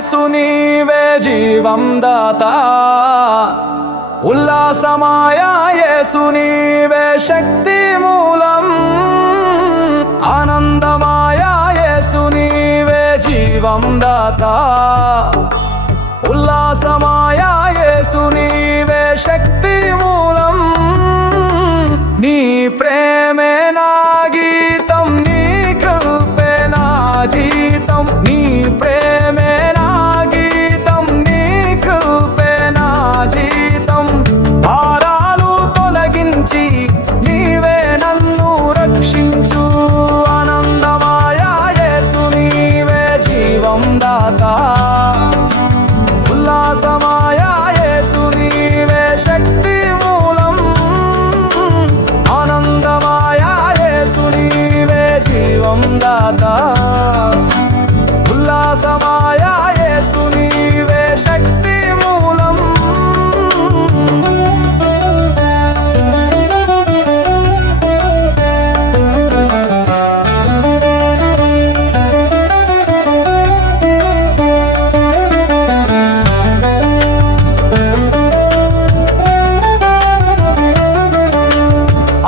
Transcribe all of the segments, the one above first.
యేసు నీవే జీవం దాత, ఉల్లాసమాయ యేసు నీవే శక్తి మూలం, ఆనందమాయ యేసు నీవే జీవం దాత, ఉల్లాసమాయ యేసు నీవే శక్తి మూలం. నీ ప్రేమే నా గీతం, నీ కృపే నా జీతం, నీ ప్రేమే నా గీతం, నీ కృపే నా జీతం. భారాలు తొలగించి నీవే నన్ను రక్షించు, ఆనందమాయ యేసు నీవే జీవం దాత, ఉల్లాసమాయ యేసు నీవే శక్తి మూలం, ఆనందమాయ యేసు నీవే జీవం దాత, ఉల్లాసమాయ యేసు నీవే శక్తి మూలం.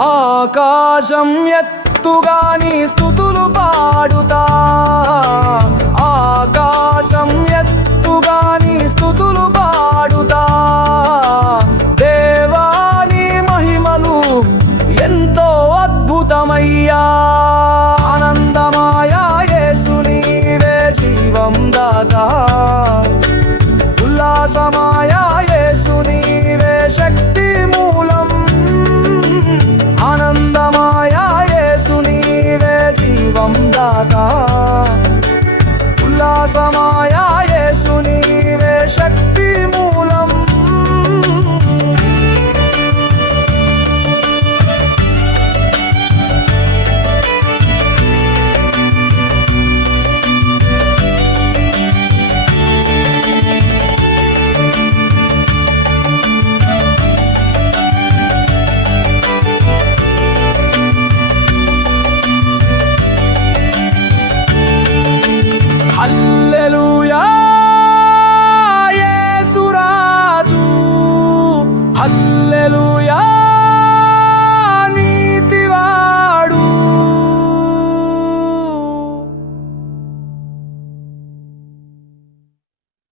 ఆకాశం ఎత్తుగా నీ స్తుతులు పాడుతా, ఆకాశం ఎత్తుగా నీ స్తుతులు పాడుతా. దేవా నీ మహిమలు ఎంతో అద్భుతమయ్యా, ఆనందమాయ యేసు నీవే జీవం దాత, ఉల్లాసమాయ యేసు నీవే శక్తి మూలం, ఆనందమాయ యేసు నీవే జీవం దాత, ఉల్లాసమాయ